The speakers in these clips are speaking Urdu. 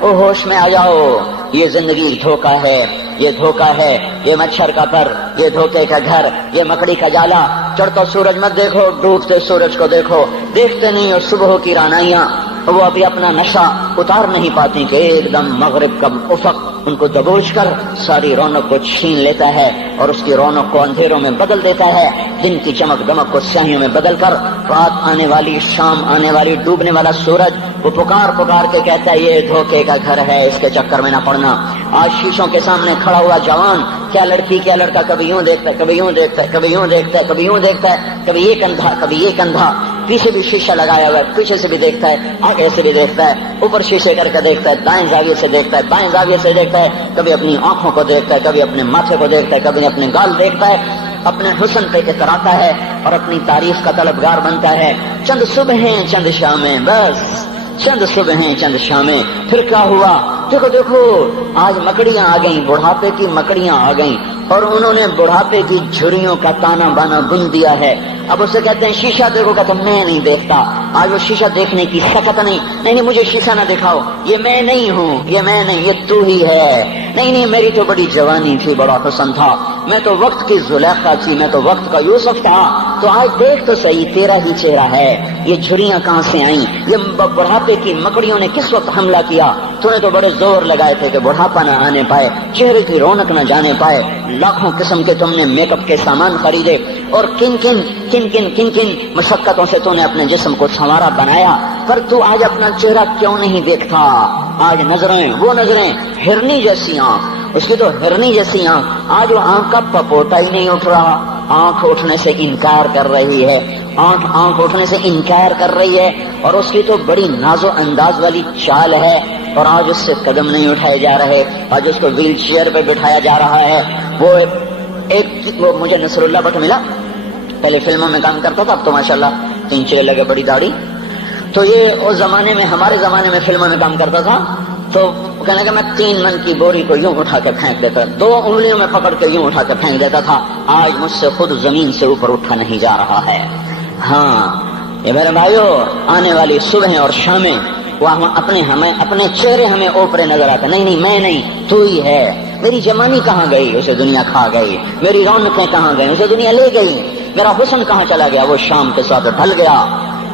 او ہوش میں آ جاؤ، یہ زندگی دھوکا ہے، یہ دھوکا ہے، یہ مچھر کا پر، یہ دھوکے کا گھر، یہ مکڑی کا جالا۔ چڑھتا سورج مت دیکھو، ڈوبتے سورج کو دیکھو، دیکھتے نہیں اور صبح کی رانائیاں وہ ابھی اپنا نشہ اتار نہیں پاتی کہ ایک دم مغرب کا افق ان کو دبوچ کر ساری رونق کو چھین لیتا ہے اور اس کی رونق کو اندھیروں میں بدل دیتا ہے، دن کی چمک دمک کو سیاہیوں میں بدل کر رات آنے والی، شام آنے والی، ڈوبنے والا سورج وہ پکار پکار کے کہتا ہے یہ دھوکے کا گھر ہے، اس کے چکر میں نہ پڑنا۔ آج شیشوں کے سامنے کھڑا ہوا جوان کیا لڑکی کیا لڑکا کبھی یوں دیکھتا ہے، کبھی یوں دیکھتا ہے، کبھی یوں دیکھتا ہے، کبھی یوں دیکھتا ہے، کبھی ایک اندھا کبھی ایک اندھا، پیچھے بھی شیشہ لگایا ہوا ہے، پیچھے سے بھی دیکھتا ہے، آگے سے بھی دیکھتا ہے، اوپر شیشے کر کے دیکھتا ہے، دائیں زاویے سے دیکھتا ہے، بائیں زاویے سے دیکھتا ہے، کبھی اپنی آنکھوں کو دیکھتا ہے، کبھی اپنے ماتھے کو دیکھتا ہے، کبھی اپنے گال دیکھتا ہے، اپنے حسن پہ اتراتا ہے اور اپنی تعریف کا طلبگار بنتا ہے۔ چند صبحیں چند شامیں، بس چند صبحیں چند شامیں، پھر کیا ہوا؟ دیکھو دیکھو آج مکڑیاں آ گئیں، بڑھاپے کی مکڑیاں آ گئیں اور انہوں نے بڑھاپے کی جھریوں کا تانا بانا بن دیا ہے۔ اب اسے کہتے ہیں شیشہ دیکھو، کہ تو میں نہیں دیکھتا۔ آج وہ شیشہ دیکھنے کی سکت نہیں، مجھے شیشہ نہ دکھاؤ، یہ میں نہیں ہوں، یہ میں نہیں، یہ تو ہی ہے۔ نہیں میری تو بڑی جوانی تھی، بڑا حسن تھا، میں تو وقت کی زلیخا تھی، میں تو وقت کا یوسف تھا۔ تو آج دیکھ تو صحیح، تیرا ہی چہرہ ہے، یہ جھریاں کہاں سے آئیں؟ یہ بڑھاپے کی مکڑیوں نے کس وقت حملہ کیا؟ تو نے تو بڑے زور لگائے تھے کہ بڑھاپا نہ آنے پائے، چہرے کی رونق نہ جانے پائے، لاکھوں قسم کے تم نے میک اپ کے سامان خریدے اور کن کن مشقتوں سے تو نے اپنے جسم کو سنوارا بنایا، پر تو آج اپنا چہرہ کیوں نہیں دیکھتا؟ آج نظریں، وہ نظریں ہرنی جیسی آنکھ، اس کی تو ہرنی جیسی آنکھ، آج وہ آنکھ کا پپوٹا ہی نہیں اٹھ رہا، آنکھ اٹھنے سے انکار کر رہی ہے، آنکھ اٹھنے سے انکار کر رہی ہے، اور اس کی تو بڑی ناز و انداز والی چال ہے، اور آج اس سے قدم نہیں اٹھائے جا رہے، آج اس کو ویل چیئر پہ بٹھایا جا رہا ہے۔ وہ مجھے نصر اللہ بٹ ملا، پہلے فلموں میں کام کرتا تھا، اب تو ماشاءاللہ 3 چیرے لگے، بڑی داڑھی۔ تو یہ اس زمانے میں، ہمارے زمانے میں فلموں میں کام کرتا تھا، تو کہنے لگا میں 3 من کی بوری کو یوں اٹھا کے پھینک دیتا، 2 انگلیوں میں پکڑ کے یوں اٹھا کے پھینک دیتا تھا، آج مجھ سے خود زمین سے اوپر اٹھا نہیں جا رہا ہے۔ ہاں یہ میرے بھائیو، آنے والی صبح اور شامیں وہ اپنے چہرے ہمیں اوپرے نظر آتے، نہیں میں نہیں، تو ہی ہے۔ میری جوانی کہاں گئی؟ اسے دنیا کھا گئی۔ میری رونقیں کہاں گئی؟ اسے دنیا لے گئی۔ میرا حسن کہاں چلا گیا؟ وہ شام کے ساتھ ڈھل گیا۔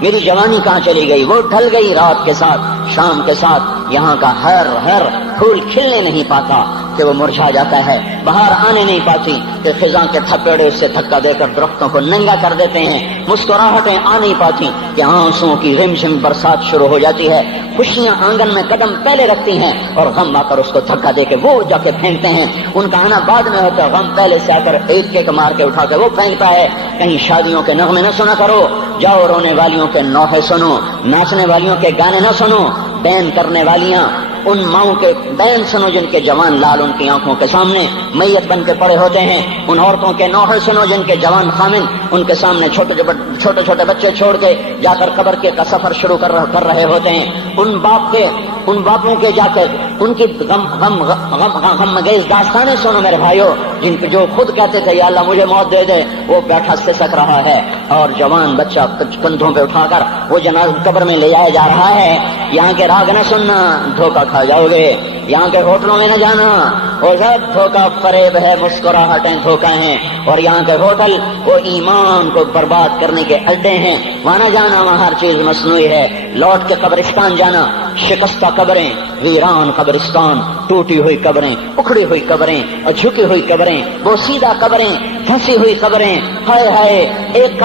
میری جوانی کہاں چلی گئی؟ وہ ڈھل گئی رات کے ساتھ، شام کے ساتھ۔ یہاں کا ہر پھول کھلنے نہیں پاتا کہ وہ مرجھا جاتا ہے، بہار آنے نہیں پاتی کہ خزاں کے تھپیڑے اس سے دھکا دے کر درختوں کو ننگا کر دیتے ہیں، مسکراہٹیں آ نہیں پاتی کہ آنسوؤں کی رمجم برسات شروع ہو جاتی ہے، خوشیاں آنگن میں قدم پہلے رکھتی ہیں اور غم آ کر اس کو دھکا دے کے وہ جا کے پھینکتے ہیں۔ ان کا آنا بعد میں ہوتا ہے، غم پہلے سے آ کر ایک مار کے اٹھا کے وہ پھینکتا ہے۔ کہیں شادیوں کے نغمے نہ سنا کرو، جاؤ رونے والیوں کے نوحے سنو، ناچنے والیوں کے گانے نہ سنو، بین کرنے والیاں ان ماؤں کے بین سنو جن کے جوان لال ان کی آنکھوں کے سامنے میت بن کے پڑے ہوتے ہیں، ان عورتوں کے نوحے سنو جن کے جوان خامن ان کے سامنے چھوٹے چھوٹے بچے چھوڑ کے جا کر قبر کے کا سفر شروع کر رہے ہوتے ہیں، ان باپوں کے جا کر ان کی غم گیز داستانیں سنو میرے بھائیو، جن کے جو خود کہتے تھے یا اللہ مجھے موت دے دے، وہ بیٹھا سسک رہا ہے اور جوان بچہ کندھوں پہ اٹھا کر وہ جنازہ قبر میں لے جایا جا رہا ہے۔ یہاں کے راگ نہ سننا، دھوکہ کھا جاؤ گے، یہاں کے ہوٹلوں میں نہ جانا، وہ سب دھوکہ فریب ہے، مسکراہٹیں دھوکہ ہیں، اور یہاں کے ہوٹل وہ ایمان کو برباد کرنے کے اڈے ہیں، وہاں نہ جانا، وہاں ہر چیز مصنوعی ہے۔ لوٹ کے قبرستان جانا، شکستہ قبریں، ویران قبرستان، ٹوٹی ہوئی قبریں، اکھڑی ہوئی قبریں اور جھکی ہوئی قبریں، بوسیدہ قبریں، پھنسی ہوئی قبریں، ہائے ہائے، ایک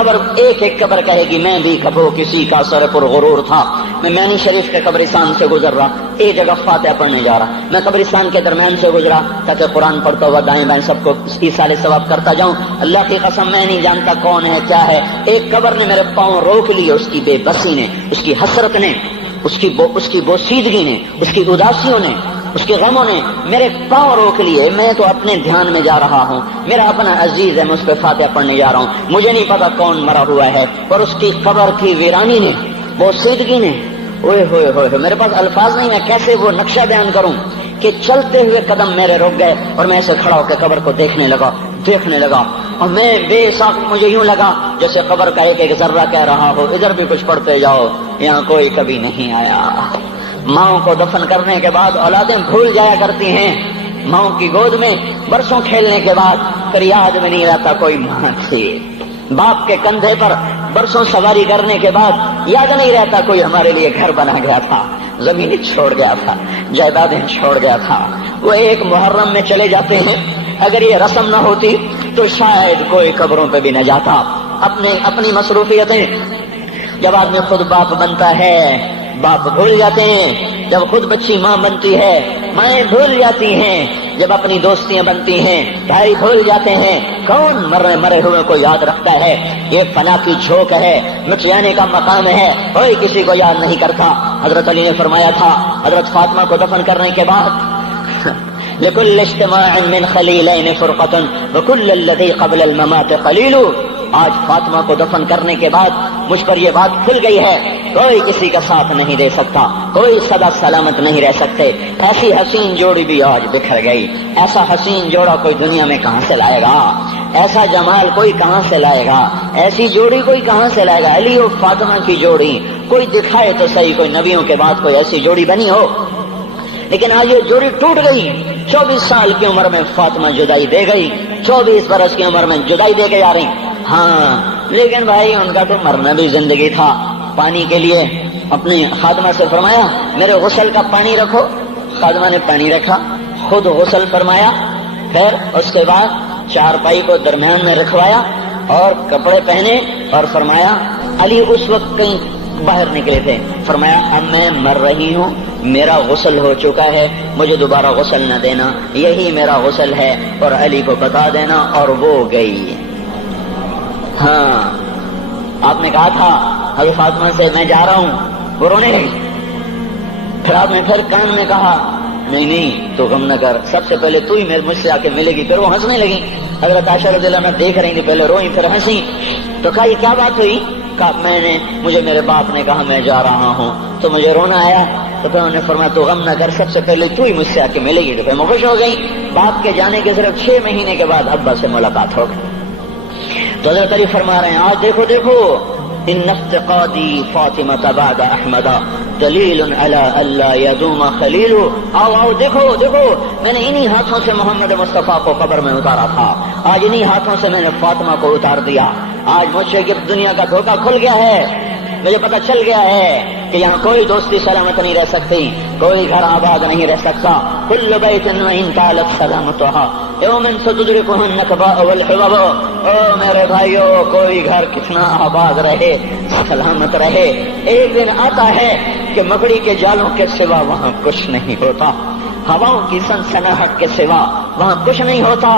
قبر کہے گی میں بھی کبھو کسی کا سر پر غرور تھا۔ میں مینی شریف کے قبرستان سے گزر رہا، ایک جگہ فاتحہ پڑھنے جا رہا، میں قبرستان کے درمیان سے گزرا، کہتے قرآن پڑھتا ہوا دائیں بائیں سب کو ایصال ثواب کرتا جاؤں، اللہ کی قسم میں نہیں جانتا کون ہے کیا ہے، ایک قبر نے میرے پاؤں روک لیے، اس کی بے بسی نے، اس کی حسرت نے، اس کی بوسیدگی نے، اس کی اداسیوں نے، اس کے غموں نے میرے پاؤں روک لیے۔ میں تو اپنے دھیان میں جا رہا ہوں، میرا اپنا عزیز ہے، میں اس پہ فاتحہ پڑھنے جا رہا ہوں، مجھے نہیں پتا کون مرا ہوا ہے، اور اس کی قبر کی ویرانی نے، بوسیدگی نے، اوئے ہوئے ہوئے، میرے پاس الفاظ نہیں، میں کیسے وہ نقشہ بیان کروں کہ چلتے ہوئے قدم میرے رک گئے اور میں ایسے کھڑا ہو کے قبر کو دیکھنے لگا، اور میں بے ساکھ، مجھے یوں لگا جیسے قبر کا ایک ذرہ کہہ رہا ہو ادھر بھی کچھ پڑھتے جاؤ، یہاں کوئی کبھی نہیں آیا، ماؤں کو دفن کرنے کے بعد اولادیں بھول جایا کرتی ہیں، ماؤں کی گود میں برسوں کھیلنے کے بعد پھر یاد میں نہیں رہتا کوئی ماں تھی، باپ کے کندھے پر برسوں سواری کرنے کے بعد یاد نہیں رہتا کوئی ہمارے لیے گھر بنا گیا تھا، زمین چھوڑ گیا تھا، جائیدادیں چھوڑ گیا تھا، وہ ایک محرم میں چلے جاتے ہیں۔ اگر یہ رسم نہ ہوتی تو شاید کوئی قبروں پہ بھی نہ جاتا۔ اپنی مصروفیتیں، جب آدمی خود باپ بنتا ہے باپ بھول جاتے ہیں، جب خود بچی ماں بنتی ہے مائیں بھول جاتی ہیں، جب اپنی دوستیاں بنتی ہیں بھائی بھول جاتے ہیں، کون مرے ہوئے کو یاد رکھتا ہے؟ یہ فنا کی جھوک ہے، مٹ جانے کا مقام ہے، کوئی کسی کو یاد نہیں کرتا۔ حضرت علی نے فرمایا تھا حضرت فاطمہ کو دفن کرنے کے بعد لكل اجتماع من خلیلین فرقۃ وكل الذی قبل الممات قلیل۔ آج فاطمہ کو دفن کرنے کے بعد مجھ پر یہ بات کھل گئی ہے، کوئی کسی کا ساتھ نہیں دے سکتا، کوئی سدا سلامت نہیں رہ سکتے۔ ایسی حسین جوڑی بھی آج بکھر گئی، ایسا حسین جوڑا کوئی دنیا میں کہاں سے لائے گا؟ ایسا جمال کوئی کہاں سے لائے گا؟ ایسی جوڑی کوئی کہاں سے لائے گا؟ علی اور فاطمہ کی جوڑی کوئی دکھائے تو صحیح، کوئی نبیوں کے بعد کوئی ایسی جوڑی بنی ہو۔ لیکن آج یہ جوڑی ٹوٹ گئی۔ 24 سال کی عمر میں فاطمہ جدائی دے گئی، 24 برس کی عمر میں جدائی دے کے جا رہی۔ ہاں لیکن بھائی ان کا تو مرنا بھی زندگی تھا۔ پانی کے لیے اپنی خادمہ سے فرمایا میرے غسل کا پانی رکھو، خادمہ نے پانی رکھا، خود غسل فرمایا، پھر اس کے بعد چارپائی کو درمیان میں رکھوایا اور کپڑے پہنے اور فرمایا علی اس وقت کہیں باہر نکلے تھے، فرمایا اب میں مر رہی ہوں، میرا غسل ہو چکا ہے، مجھے دوبارہ غسل نہ دینا، یہی میرا غسل ہے اور علی کو بتا دینا، اور وہ گئی۔ ہاں آپ نے کہا تھا حضرت فاطمہ سے میں جا رہا ہوں، وہ رونے لگی، پھر آپ نے پھر کان میں کہا نہیں تو غم نہ کر، سب سے پہلے تو ہی مجھ سے آ کے ملے گی۔ پھر وہ ہنسنے لگی، حضرت عائشہ رضی اللہ عنہا دیکھ رہی تھی، پہلے روئی پھر ہنسی، تو کہا یہ کیا بات ہوئی؟ کہا مجھے میرے باپ نے کہا میں جا رہا ہوں تو مجھے رونا آیا، تو پھر انہوں نے فرمایا تو غم نہ کر، سب سے پہلے تو ہی مجھ سے آ کے ملے گی۔ تو پھر میں خوش ہو گئی۔ باپ کے جانے کے صرف 6 مہینے کے بعد ابا سے ملاقات ہو گئی۔ تو حضرت علی فرما رہے ہیں آج دیکھو دیکھو ان افتقادی فاطمہ بعد احمد دلیل علی اللہ یدوم خلیل۔ آؤ آؤ دیکھو دیکھو، میں نے انہی ہاتھوں سے محمد مصطفیٰ کو قبر میں اتارا تھا، آج انہی ہاتھوں سے میں نے فاطمہ کو اتار دیا۔ آج مجھ سے کہ دنیا کا دھوکہ کھل گیا ہے، مجھے پتہ چل گیا ہے کہ یہاں کوئی دوستی سلامت نہیں رہ سکتی، کوئی گھر آباد نہیں رہ سکتا۔ کل بیت وان طالت سلامتها یوما ستدرکہ النکباء والحباب۔ او میرے بھائیو، کوئی گھر کتنا آباد رہے، سلامت رہے، ایک دن آتا ہے کہ مکڑی کے جالوں کے سوا وہاں کچھ نہیں ہوتا، ہواؤں کی سنسناہٹ کے سوا وہاں کچھ نہیں ہوتا۔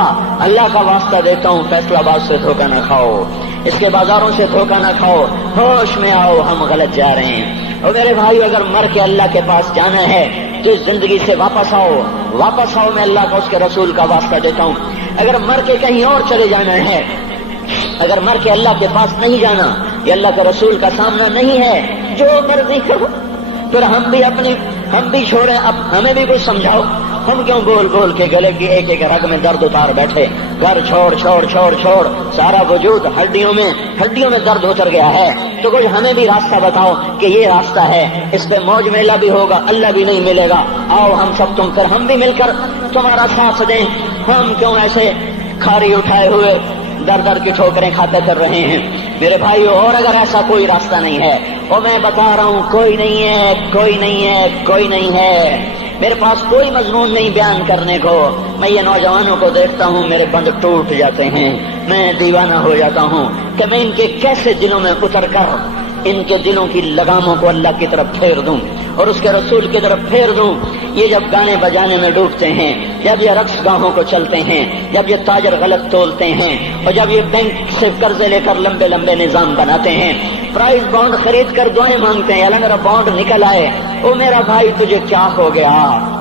اللہ کا واسطہ دیتا ہوں فیصلہ آباد سے دھوکہ نہ کھاؤ، اس کے بازاروں سے دھوکہ نہ کھاؤ، ہوش میں آؤ، ہم غلط جا رہے ہیں۔ اور میرے بھائی اگر مر کے اللہ کے پاس جانا ہے تو اس زندگی سے واپس آؤ، واپس آؤ، میں اللہ کا اس کے رسول کا واسطہ دیتا ہوں۔ اگر مر کے کہیں اور چلے جانا ہے، اگر مر کے اللہ کے پاس نہیں جانا، یہ اللہ کے رسول کا سامنا نہیں ہے، جو مرضی کرو، پھر ہم بھی چھوڑیں، اب ہمیں بھی کچھ سمجھاؤ، ہم کیوں بول بول کے گلے کی ایک ایک رگ میں درد اتار بیٹھے؟ گھر چھوڑ چھوڑ چھوڑ چھوڑ، سارا وجود ہڈیوں میں درد اتر گیا ہے، تو کوئی ہمیں بھی راستہ بتاؤ کہ یہ راستہ ہے، اس پہ موج میلہ بھی ہوگا، اللہ بھی نہیں ملے گا، آؤ ہم سب تم کر ہم بھی مل کر تمہارا ساتھ دیں۔ ہم کیوں ایسے کھاری اٹھائے ہوئے در در کی ٹھوکریں کھاتے کر رہے ہیں؟ میرے بھائیو، اور اگر ایسا کوئی راستہ نہیں ہے، اور میں بتا رہا ہوں کوئی نہیں ہے، کوئی نہیں ہے، کوئی نہیں ہے، میرے پاس کوئی مضمون نہیں بیان کرنے کو، میں یہ نوجوانوں کو دیکھتا ہوں میرے بند ٹوٹ جاتے ہیں، میں دیوانہ ہو جاتا ہوں کہ میں ان کے کیسے دلوں میں اتر کر ان کے دلوں کی لگاموں کو اللہ کی طرف پھیر دوں اور اس کے رسول کی طرف پھیر دوں۔ یہ جب گانے بجانے میں ڈوبتے ہیں، جب یہ رقص گاہوں کو چلتے ہیں، جب یہ تاجر غلط تولتے ہیں، اور جب یہ بینک سے قرضے لے کر لمبے لمبے نظام بناتے ہیں، پرائز بانڈ خرید کر دعائیں مانگتے ہیں اللہ میرا بانڈ نکل آئے، او میرا بھائی تجھے کیا ہو گیا؟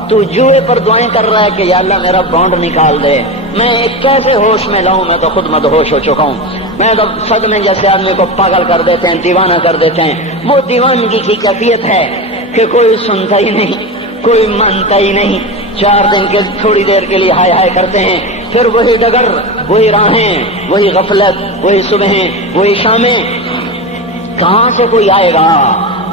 تو جوئے پر دعائیں کر رہا ہے کہ یا اللہ میرا بانڈ نکال دے۔ میں کیسے ہوش میں لاؤں؟ میں تو خود مدہوش ہو چکا ہوں۔ میں تو صدمے جیسے آدمی کو پاگل کر دیتے ہیں، دیوانہ کر دیتے ہیں۔ وہ دیوانگی کی کیفیت ہے کہ کوئی سنتا ہی نہیں، کوئی مانتا ہی نہیں، 4 دن کے تھوڑی دیر کے لیے ہائے ہائے کرتے ہیں، پھر وہی ڈگر، وہی راہیں، وہی غفلت، وہی صبحیں، وہی شامیں۔ کہاں سے کوئی آئے گا؟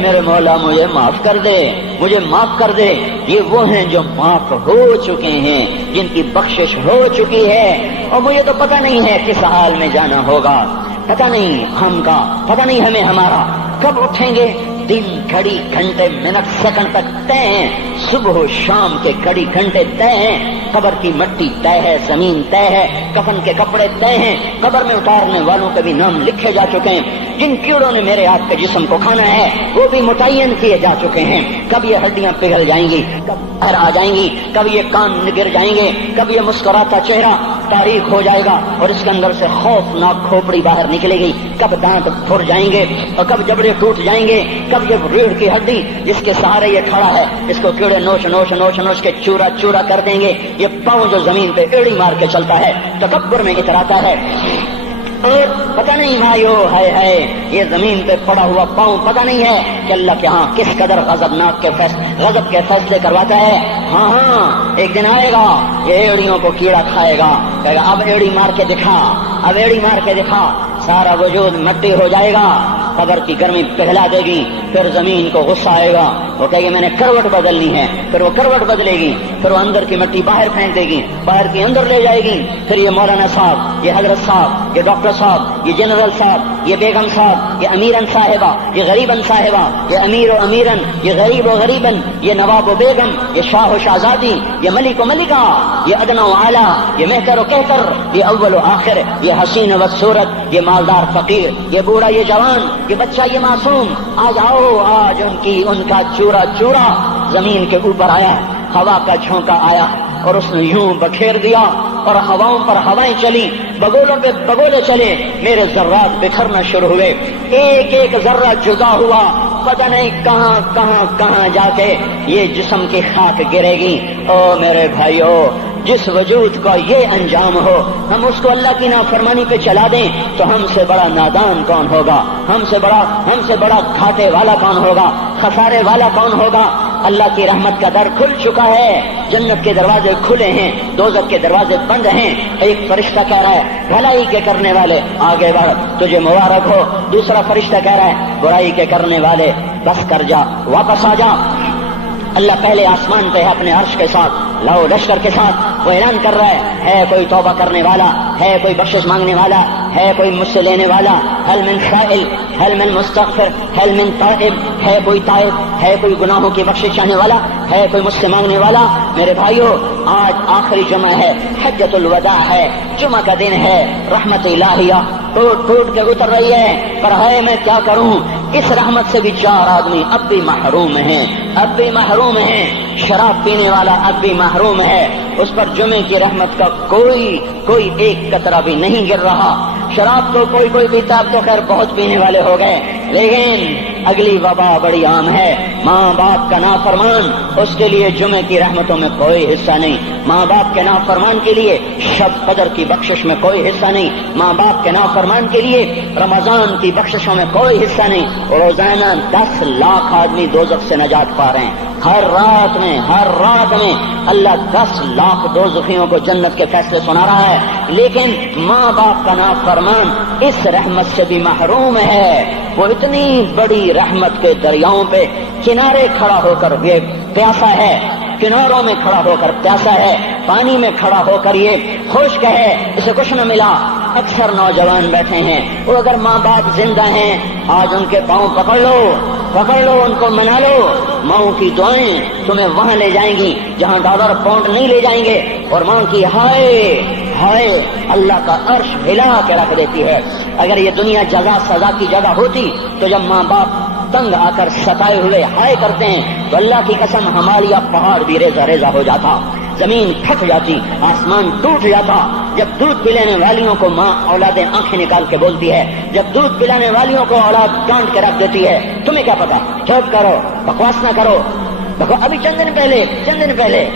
میرے مولا مجھے معاف کر دے، مجھے معاف کر دے۔ یہ وہ ہیں جو معاف ہو چکے ہیں، جن کی بخشش ہو چکی ہے، اور مجھے تو پتہ نہیں ہے کس حال میں جانا ہوگا، پتہ نہیں ہم کا، پتہ نہیں ہمیں ہمارا کب اٹھیں گے۔ دن گھڑی گھنٹے منٹ سیکنڈ تک طے ہیں، صبح و شام کے گھڑی گھنٹے طے ہیں، قبر کی مٹی طے ہے، زمین طے ہے، کفن کے کپڑے طے ہیں، قبر میں اتارنے والوں کے بھی نام لکھے جا چکے ہیں۔ جن کیڑوں نے میرے آپ کے جسم کو کھانا ہے وہ بھی متعین کیے جا چکے ہیں۔ کب یہ ہڈیاں پگھل جائیں گی، کب باہر آ جائیں گی، کب یہ کان گر جائیں گے، کب یہ مسکراتا چہرہ تاریخ ہو جائے گا اور اس کے اندر سے خوفناک کھوپڑی باہر نکلے گی، کب دانت پھر جائیں گے اور کب جبڑے ٹوٹ جائیں گے، کب یہ ریڑھ کی ہڈی جس کے سہارے یہ کھڑا ہے اس کو کیڑے نوچ نوچ نوچ نوچ کے چورا چورا کر دیں گے۔ یہ پاؤں جو زمین پہ ایڑی مار کے چلتا ہے، تکبر میں اتراتا ہے، اور پتہ نہیں بھائیو ہے یہ زمین پہ پڑا ہوا پاؤں پتہ نہیں ہے کہ اللہ کے ہاں کس قدر غضب کے فیصلے کرواتا ہے۔ ہاں ایک دن آئے گا یہ ایڑیوں کو کیڑا کھائے گا، کہے گا اب ایڑی مار کے دکھا، اب ایڑی مار کے دکھا، سارا وجود مٹی ہو جائے گا، قبر کی گرمی پگھلا دے گی، پھر زمین کو غصہ آئے گا، وہ کہے گی میں نے کروٹ بدلنی ہے، پھر وہ کروٹ بدلے گی، پھر وہ اندر کی مٹی باہر پھینک دے گی، باہر کی اندر لے جائے گی، پھر یہ مولانا صاحب، یہ حضرت صاحب، یہ ڈاکٹر صاحب، یہ جنرل صاحب، یہ بیگم صاحب، یہ امیرن صاحبہ، یہ غریبن صاحبہ، یہ امیر و امیرن، یہ غریب و غریبن، یہ نواب و بیگم، یہ شاہ و شہزادی، یہ ملک و ملکہ، یہ ادنا و اعلیٰ، یہ مہتر و کہتر، یہ اول و آخر، یہ حسین و صورت، یہ مالدار فقیر، یہ بوڑھا یہ جوان، یہ بچہ یہ معصوم، آج آؤ، آج ان کا چورا چورا زمین کے اوپر آیا، ہوا کا جھونکا آیا اور اس نے یوں بکھیر دیا اور ہواؤں پر ہوائیں چلی، بگولوں پہ بگولے چلے، میرے ذرات بکھرنا شروع ہوئے، ایک ایک ذرہ جدا ہوا، پتہ نہیں کہاں کہاں کہاں جا کے یہ جسم کی خاک گرے گی۔ او میرے بھائیو، جس وجود کا یہ انجام ہو، ہم اس کو اللہ کی نافرمانی پہ چلا دیں تو ہم سے بڑا نادان کون ہوگا، ہم سے بڑا گھاٹے والا کون ہوگا، خسارے والا کون ہوگا۔ اللہ کی رحمت کا در کھل چکا ہے، جنت کے دروازے کھلے ہیں، دوزخ کے دروازے بند ہیں۔ ایک فرشتہ کہہ رہا ہے بھلائی کے کرنے والے آگے بڑھ، تجھے مبارک ہو۔ دوسرا فرشتہ کہہ رہا ہے برائی کے کرنے والے بس کر جا، واپس آ جا۔ اللہ پہلے آسمان پہ ہے اپنے عرش کے ساتھ، لاؤ لشکر کے ساتھ، وہ اعلان کر رہا ہے کوئی توبہ کرنے والا، ہے کوئی بخشش مانگنے والا، ہے کوئی مجھ سے لینے والا، هل من سائل، هل من مستغفر، هل من تائب، ہے کوئی تائب، ہے کوئی گناہوں کی بخشش چاہنے والا، ہے کوئی مجھ سے مانگنے والا۔ میرے بھائیو، آج آخری جمعہ ہے، حجۃ الوداع ہے، جمعہ کا دن ہے، رحمت الہیہ ٹوٹ ٹوٹ کے اتر رہی ہے، پر ہے میں کیا کروں، اس رحمت سے بھی 4 آدمی اب بھی محروم ہیں، اب بھی محروم ہیں۔ شراب پینے والا اب بھی محروم ہے، اس پر جمعے کی رحمت کا کوئی ایک قطرہ بھی نہیں گر رہا۔ شراب تو کوئی پیتا، اب تو خیر بہت پینے والے ہو گئے، لیکن اگلی وبا بڑی عام ہے، ماں باپ کا نافرمان، اس کے لیے جمعے کی رحمتوں میں کوئی حصہ نہیں، ماں باپ کے نافرمان کے لیے شب قدر کی بخشش میں کوئی حصہ نہیں، ماں باپ کے نافرمان کے لیے رمضان کی بخششوں میں کوئی حصہ نہیں۔ روزانہ 10 لاکھ آدمی دوزخ سے نجات پا رہے ہیں، ہر رات میں اللہ 10 لاکھ دوزخیوں کو جنت کے فیصلے سنا رہا ہے، لیکن ماں باپ کا نافرمان اس رحمت سے بھی محروم ہے۔ وہ اتنی بڑی رحمت کے دریاؤں پہ کنارے کھڑا ہو کر یہ پیاسا ہے، کناروں میں کھڑا ہو کر پیاسا ہے، پانی میں کھڑا ہو کر یہ خشک ہے، اسے کچھ نہ ملا۔ اکثر نوجوان بیٹھے ہیں، وہ اگر ماں باپ زندہ ہیں آج ان کے پاؤں پکڑ لو، ان کو منا لو، ماؤں کی دعائیں تمہیں وہاں لے جائیں گی جہاں ڈالر پاؤنڈ نہیں لے جائیں گے، اور ماں کی ہائے اللہ کا عرش ہلا کے رکھ دیتی ہے۔ اگر یہ دنیا جزا سزا کی جگہ ہوتی تو جب ماں باپ تنگ آ کر ستائے ہوئے ہائے کرتے ہیں تو اللہ کی قسم ہمارا پہاڑ بھی ریزہ ریزہ ہو جاتا، زمین پھٹ جاتی، آسمان ٹوٹ جاتا۔ جب دودھ پلانے والیوں کو ماں اولادیں آنکھیں نکال کے بولتی ہے، جب دودھ پلانے والیوں کو اولاد ڈانٹ کے رکھ دیتی ہے، تمہیں کیا پتا، چپ کرو، بکواس نہ کرو۔ ابھی چند دن پہلے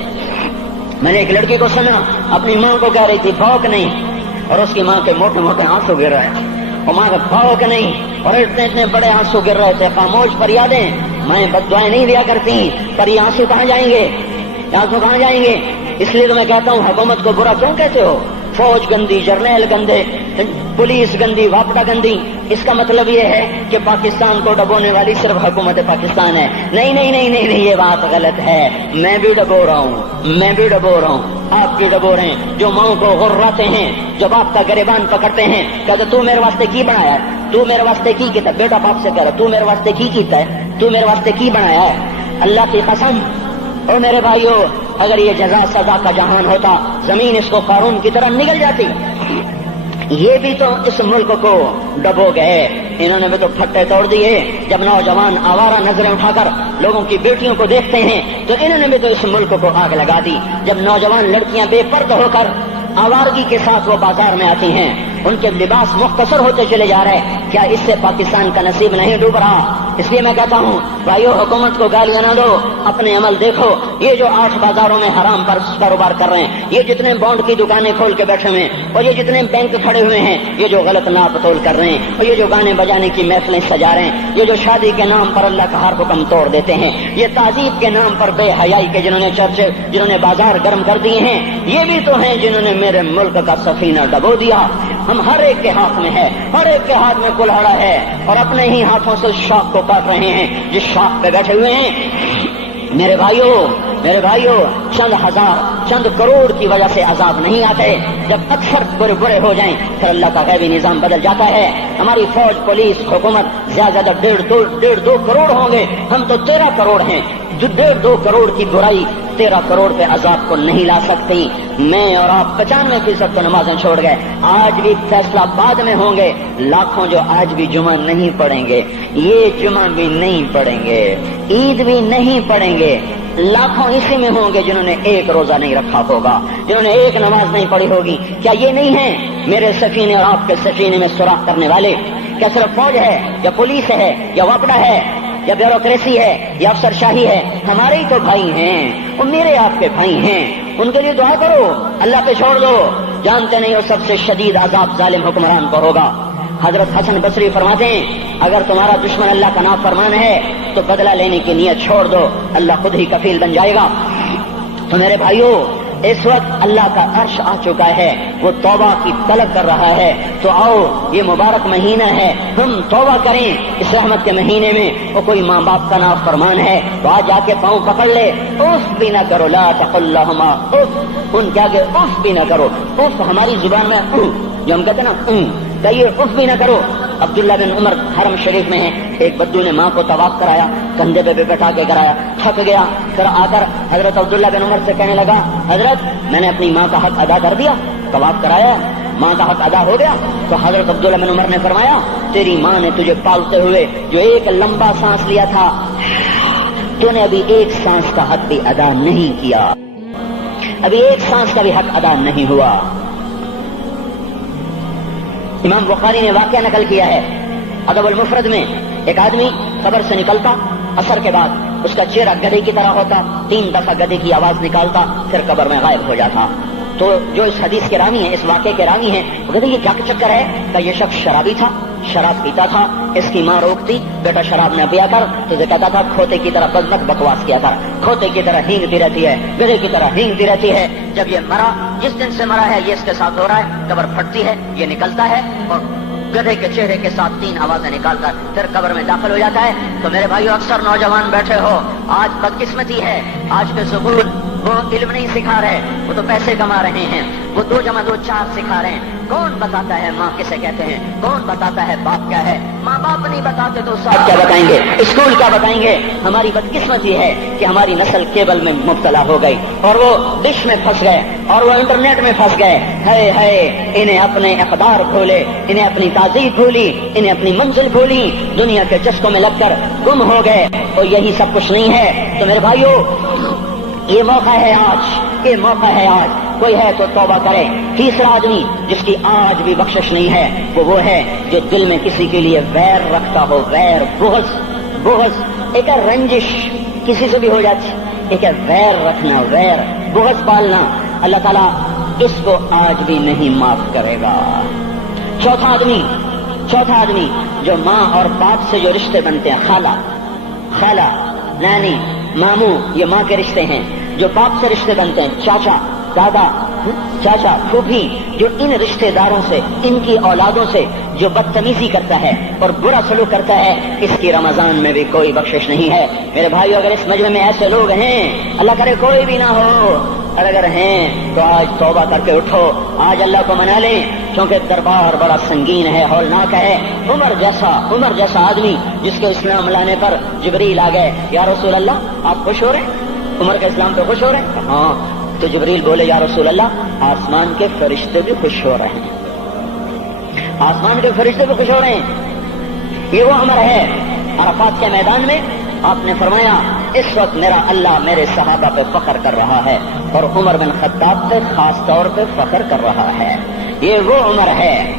میں نے ایک لڑکی کو سنا، اپنی ماں کو کہہ رہی تھی بھوک نہیں، اور اس کی ماں کے موٹے موٹے آنسو گر رہے ہیں، اور ماں کا بھوک نہیں، اور اتنے بڑے آنسو گر رہے تھے۔ خاموش فریادیں، میں بد دعائیں نہیں دیا کرتی، پر یہ آنسو کہاں جائیں گے، اس لیے تو میں کہتا ہوں حکومت کو برا کیوں کہتے ہو، فوج گندی، جرنیل گندے، پولیس گندی، واپڈا گندی، اس کا مطلب یہ ہے کہ پاکستان کو ڈبونے والی صرف حکومت پاکستان ہے. نہیں نہیں نہیں نہیں نہیں، یہ بات غلط ہے. میں بھی ڈبو رہا ہوں، میں بھی ڈبو رہا ہوں، آپ بھی ڈبو رہے ہیں. جو ماؤں کو غراتے ہیں، جو باپ کا گریبان پکڑتے ہیں، کہتے تو میرے واسطے کی بنایا ہے، تو میرے واسطے کی کیتا ہے. بیٹا باپ سے کہہ رہا تو میرے واسطے کی کیتا ہے، تو میرے واسطے کی بنایا ہے. اللہ کی قسم او میرے بھائیو، اگر یہ جزا سزا کا جہان ہوتا، زمین اس کو قارون کی طرح نگل جاتی. یہ بھی تو اس ملک کو ڈبو گئے، انہوں نے بھی تو پھٹے توڑ دیے. جب نوجوان آوارہ نظریں اٹھا کر لوگوں کی بیٹیوں کو دیکھتے ہیں تو انہوں نے بھی تو اس ملک کو آگ لگا دی. جب نوجوان لڑکیاں بے پردہ ہو کر آوارگی کے ساتھ وہ بازار میں آتی ہیں، ان کے لباس مختصر ہوتے چلے جا رہے ہیں، کیا اس سے پاکستان کا نصیب نہیں ڈوب رہا؟ اس لیے میں کہتا ہوں بھائیو، حکومت کو گالیاں نہ دو، اپنے عمل دیکھو. یہ جو 8 بازاروں میں حرام پر کاروبار کر رہے ہیں، یہ جتنے بانڈ کی دکانیں کھول کے بیٹھے ہوئے ہیں، اور یہ جتنے بینک کھڑے ہوئے ہیں، یہ جو غلط ناپ تول کر رہے ہیں، اور یہ جو گانے بجانے کی محفلیں سجا رہے ہیں، یہ جو شادی کے نام پر اللہ کا ہر حکم توڑ دیتے ہیں، یہ تعذیب کے نام پر بے حیائی کے جنہوں نے چرچے، جنہوں نے بازار گرم کر دیے ہیں، یہ بھی تو ہیں جنہوں نے میرے ملک کا سفینہ ڈبو دیا. ہم ہر ایک کے ہاتھ میں ہے، ہر ایک کے ہاتھ میں کلہاڑا ہے، اور اپنے ہی ہاتھوں سے شاخ کو کاٹ رہے ہیں جس شاخ پہ بیٹھے ہوئے ہیں. میرے بھائیوں، چند ہزار، چند کروڑ کی وجہ سے عذاب نہیں آتے. جب اکثر برے ہو جائیں پھر اللہ کا غیبی نظام بدل جاتا ہے. ہماری فوج، پولیس، حکومت زیادہ 1.5-2 کروڑ ہوں گے، ہم تو 13 کروڑ ہیں. جو 1.5-2 کروڑ کی برائی 13 کروڑ پہ عذاب کو نہیں لا سکتی. میں اور آپ 95% تو نمازیں چھوڑ گئے، آج بھی فیصلہ بعد میں ہوں گے. لاکھوں جو آج بھی جمعہ نہیں پڑھیں گے، یہ جمعہ بھی نہیں پڑھیں گے، عید بھی نہیں پڑھیں گے. لاکھوں اسی میں ہوں گے جنہوں نے ایک روزہ نہیں رکھا ہوگا، جنہوں نے ایک نماز نہیں پڑھی ہوگی. کیا یہ نہیں ہے میرے سفینے اور آپ کے سفینے میں سوراخ کرنے والے؟ کیا صرف فوج ہے یا پولیس ہے یا وپڈا ہے یا بیوروکریسی ہے یا افسر شاہی ہے؟ ہمارے ہی تو بھائی ہیں، وہ میرے آپ کے بھائی ہیں. ان کے لیے دعا کرو، اللہ پہ چھوڑ دو. جانتے نہیں وہ سب سے شدید عذاب ظالم حکمران کو ہوگا. حضرت حسن بصری فرماتے ہیں اگر تمہارا دشمن اللہ کا نافرمان ہے تو بدلہ لینے کی نیت چھوڑ دو، اللہ خود ہی کفیل بن جائے گا. تو میرے بھائیوں، اس وقت اللہ کا عرش آ چکا ہے، وہ توبہ کی طلب کر رہا ہے. تو آؤ، یہ مبارک مہینہ ہے، ہم توبہ کریں. اس رحمت کے مہینے میں وہ کوئی ماں باپ کا نافرمان ہے تو آج جا کے پاؤں پکڑ لے، اف بھی نہ کرو، لا تقل لہما اف، ان کے آگے اف بھی نہ کرو. اف ہماری زبان میں جو ہم کہتے ہیں نا، کہیے اف بھی نہ کرو. عبداللہ بن عمر حرم شریف میں ہیں، ایک بدو نے ماں کو طواف کرایا، کندھے پہ بٹھا کے کرایا، تھک گیا. پھر آ کر حضرت عبداللہ بن عمر سے کہنے لگا حضرت میں نے اپنی ماں کا حق ادا کر دیا، طواف کرایا، ماں کا حق ادا ہو گیا. تو حضرت عبداللہ بن عمر نے فرمایا تیری ماں نے تجھے پالتے ہوئے جو ایک لمبا سانس لیا تھا، تو نے ابھی ایک سانس کا حق بھی ادا نہیں کیا، ابھی ایک سانس کا بھی حق ادا نہیں ہوا. امام بخاری نے واقعہ نقل کیا ہے ادب المفرد میں، ایک آدمی قبر سے نکلتا، عصر کے بعد اس کا چہرہ گدھے کی طرح ہوتا، 3 دفعہ گدھے کی آواز نکالتا، پھر قبر میں غائب ہو جاتا. تو جو اس حدیث کے راوی ہیں، اس واقعے کے راوی ہیں، وہ کہتے ہیں یہ کیا چکر ہے؟ کہ یہ شخص شرابی تھا، شراب پیتا تھا. اس کی ماں روکتی بیٹا شراب نہ پیا کر، تو یہ کہتا تھا کھوتے کی طرح بزمت بکواس کیا کر، کھوتے کی طرح ہینگتی رہتی ہے، گدھے کی طرح ہینگتی رہتی ہے. جب یہ مرا، جس دن سے مرا ہے یہ اس کے ساتھ ہو رہا ہے، قبر پھٹتی ہے، یہ نکلتا ہے اور گدھے کے چہرے کے ساتھ 3 آوازیں نکال کر پھر قبر میں داخل ہو جاتا ہے. تو میرے بھائیو، اکثر نوجوان بیٹھے ہو، آج بدقسمتی ہے، آج کے سکول وہ علم نہیں سکھا رہے، وہ تو پیسے کما رہے ہیں، وہ 2 × 2 4 سکھا رہے ہیں. کون بتاتا ہے ماں کسے کہتے ہیں؟ کون بتاتا ہے باپ کیا ہے؟ ماں باپ نہیں بتاتے تو استاد کیا بتائیں گے؟ اسکول کیا بتائیں گے؟ ہماری بدقسمتی ہے کہ ہماری نسل کیبل میں مبتلا ہو گئی اور وہ ڈش میں پھنس گئے اور وہ انٹرنیٹ میں پھنس گئے. ہے انہیں اپنے اقدار بھولے، انہیں اپنی تہذیب بھولی، انہیں اپنی منزل بھولی، دنیا کے چسکوں میں لگ کر گم ہو گئے. اور یہی سب کچھ نہیں ہے. تو میرے بھائیو، یہ موقع ہے آج، یہ موقع ہے آج. کوئی ہے تو توبہ کرے. تیسرا آدمی جس کی آج بھی بخشش نہیں ہے وہ ہے جو دل میں کسی کے لیے ویر رکھتا ہو، ویر، بغض. ایک ہے رنجش، کسی سے بھی ہو جاتی، ایک ہے ویر رکھنا، ویر، بغض پالنا. اللہ تعالیٰ اس کو آج بھی نہیں معاف کرے گا. چوتھا آدمی جو ماں اور باپ سے جو رشتے بنتے ہیں، خالہ، نانی، ماموں، یہ ماں کے رشتے ہیں. جو باپ سے رشتے بنتے ہیں، چاچا، دادا، چاچا پھوپھی جو ان رشتہ داروں سے، ان کی اولادوں سے جو بدتمیزی کرتا ہے اور برا سلوک کرتا ہے، اس کی رمضان میں بھی کوئی بخشش نہیں ہے۔ میرے بھائیو، اگر اس مجمع میں ایسے لوگ ہیں، اللہ کرے کوئی بھی نہ ہو، اور اگر ہیں تو آج توبہ کر کے اٹھو، آج اللہ کو منا لیں، کیونکہ دربار بڑا سنگین ہے، ہولناک ہے۔ عمر جیسا آدمی جس کے اسلام لانے پر جبریل آ گئے، یا رسول اللہ آپ خوش ہو رہے ہیں؟ عمر کے اسلام پہ خوش ہو رہے ہیں؟ ہاں۔ تو جبریل بولے، یا رسول اللہ آسمان کے فرشتے بھی خوش ہو رہے ہیں، آسمان کے فرشتے بھی خوش ہو رہے ہیں۔ یہ وہ عمر ہے۔ عرفات کے میدان میں آپ نے فرمایا، اس وقت میرا اللہ میرے صحابہ پہ فخر کر رہا ہے اور عمر بن خطاب پہ خاص طور پہ فخر کر رہا ہے۔ یہ وہ عمر ہے۔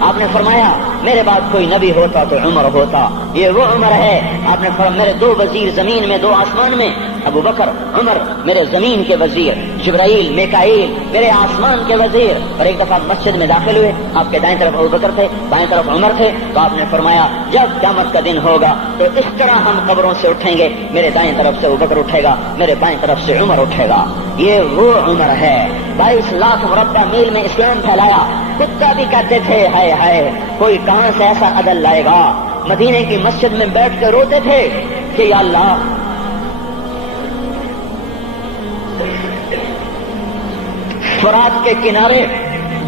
آپ نے فرمایا، میرے بعد کوئی نبی ہوتا تو عمر ہوتا۔ یہ وہ عمر ہے۔ آپ نے فرمایا، میرے دو وزیر زمین میں، دو آسمان میں، ابو بکر عمر میرے زمین کے وزیر، جبرائیل میکائیل میرے آسمان کے وزیر۔ اور ایک دفعہ مسجد میں داخل ہوئے، آپ کے دائیں طرف ابو بکر تھے، بائیں طرف عمر تھے، تو آپ نے فرمایا، جب قیامت کا دن ہوگا تو اس طرح ہم قبروں سے اٹھیں گے، میرے دائیں طرف سے ابو بکر اٹھے گا، میرے بائیں طرف سے عمر اٹھے گا۔ یہ وہ عمر ہے۔ 22 لاکھ مربع میل میں اسلام پھیلایا۔ کتا بھی کہتے تھے، ہائے ہائے کوئی کہاں سے ایسا عدل لائے گا۔ مدینے کی مسجد میں بیٹھ کے روتے تھے کہ یا اللہ، فرات کے کنارے،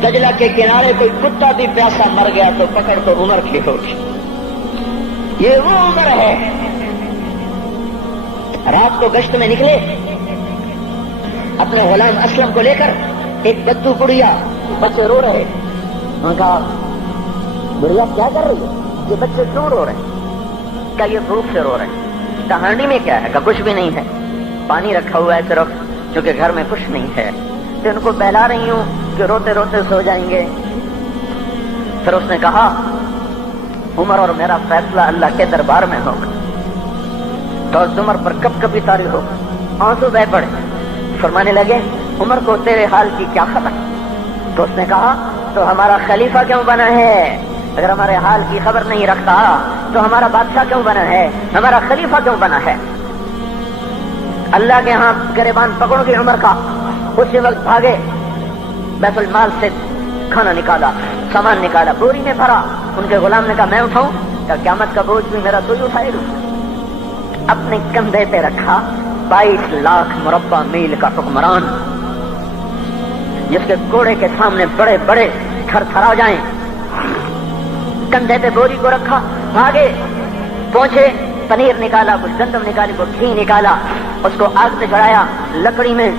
دجلہ کے کنارے کوئی کتا بھی پیاسا مر گیا تو پکڑ تو عمر کی ہوگی۔ یہ وہ عمر ہے۔ رات کو گشت میں نکلے اپنے غلام اسلم کو لے کر، ایک بدو بڑھیا، بچے رو رہے، انہوں نے کہا، بڑھیا کیا کر رہی ہے؟ یہ بچے کیوں رو رہے ہیں؟ کہا یہ بھوک سے رو رہے ہیں۔ کہانی میں کیا ہے؟ کہا کچھ بھی نہیں ہے، پانی رکھا ہوا ہے صرف، کیونکہ گھر میں کچھ نہیں ہے، تو ان کو بہلا رہی ہوں کہ روتے روتے سو جائیں گے۔ پھر اس نے کہا، عمر اور میرا فیصلہ اللہ کے دربار میں ہوگا، تو عمر پر کب کبھی طاری ہوگا۔ آنسو بہ پڑے۔ فرمانے لگے، عمر کو تیرے حال کی کیا خبر؟ تو اس نے کہا، تو ہمارا خلیفہ کیوں بنا ہے؟ اگر ہمارے حال کی خبر نہیں رکھتا تو ہمارا بادشاہ کیوں بنا ہے؟ ہمارا خلیفہ کیوں بنا ہے؟ اللہ کے ہاں گریبان پکڑوں کی عمر کا۔ اسی وقت بھاگے، بیت المال سے کھانا نکالا، سامان نکالا، بوری میں بھرا۔ ان کے غلام نے کہا میں اٹھاؤں؟ کہ قیامت کا بوجھ بھی میرا تو ہی اٹھائے گا۔ اپنے کندھے پہ رکھا 22 لاکھ مربع میل کا حکمران، جس کے گھوڑے کے سامنے بڑے بڑے تھر تھرا جائیں، کندھے پہ بوری کو رکھا، بھاگے، پہنچے، پنیر نکالا، کچھ گندم نکالی، کچھ گھی نکالا، اس کو آگ پہ چڑھایا، لکڑی میں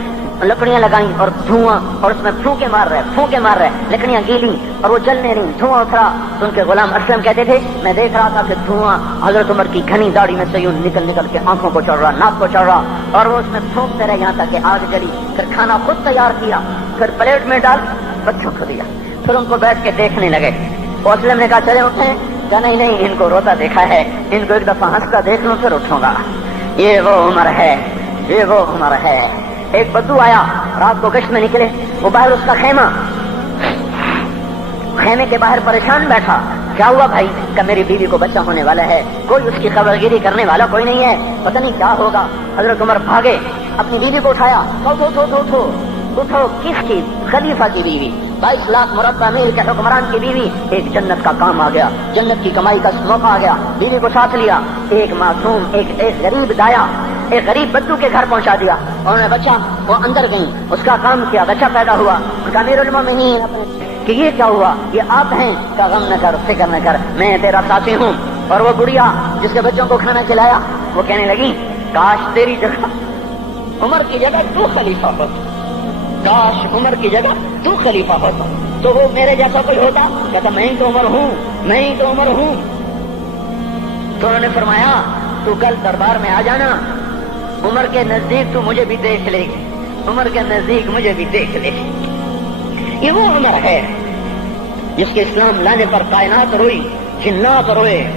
لکڑیاں لگائیں اور دھواں، اور اس میں پھونکے مار رہے، لکڑیاں گیلی اور وہ جلنے رہی، دھواں اترا۔ تو ان کے غلام اسلم کہتے تھے، میں دیکھ رہا تھا کہ دھواں حضرت عمر کی گھنی داڑھی میں سے یوں نکل نکل کے آنکھوں کو چڑھ رہا، ناک کو چڑھ رہا، اور وہ اس میں پھونکتے رہے یہاں تک کہ آگ جلی۔ پھر کھانا خود تیار کیا، پھر پلیٹ میں ڈال بچوں کو دیا، پھر ان کو بیٹھ کے دیکھنے لگے۔ اسلم نے کہا چلے اٹھیں؟ کہا نہیں، ان کو روتا دیکھا ہے، ان کو ایک دفعہ ہنستا دیکھ لوں پھر اٹھوں گا۔ یہ وہ عمر ہے، یہ وہ عمر ہے۔ ایک بدو آیا، رات کو گشت میں نکلے، وہ باہر اس کا خیمے کے باہر پریشان بیٹھا۔ کیا ہوا بھائی؟ کہ میری بیوی کو بچہ ہونے والا ہے، کوئی اس کی خبر گیری کرنے والا کوئی نہیں ہے، پتہ نہیں کیا ہوگا۔ حضرت عمر بھاگے، اپنی بیوی کو اٹھایا، اٹھو، کس کی؟ خلیفہ کی بیوی، 22 لاکھ مربع میل کے حکمران کی بیوی۔ ایک جنت کا کام آ گیا، جنت کی کمائی کا موقع آ گیا، بیوی کو ساتھ لیا، ایک معصوم، ایک غریب دایا، ایک غریب بدو کے گھر پہنچا دیا، انہوں نے بچہ، وہ اندر گئی، اس کا کام کیا، بچہ پیدا ہوا۔ ان کا امیر المومنین کہ یہ کیا ہوا؟ یہ آپ ہیں؟ کا غم نہ کر، فکر نہ کر، میں تیرا ساتھی ہوں۔ اور وہ بڑھیا جس کے بچوں کو کھانا کھلایا، وہ کہنے لگی، کاش تیری جگہ عمر کی جگہ تو خلیفہ ہوتا، کاش عمر کی جگہ تو خلیفہ ہوتا تو وہ میرے جیسا کوئی ہوتا۔ کہتا میں ہی تو عمر ہوں، میں ہی تو عمر ہوں۔ تو انہوں نے فرمایا، تو کل دربار میں آ جانا، عمر کے نزدیک تو مجھے بھی دیکھ لے گی، عمر کے نزدیک مجھے بھی دیکھ لے گی۔ یہ وہ عمر ہے جس کے اسلام لانے پر کائنات روئی، جنات روئے،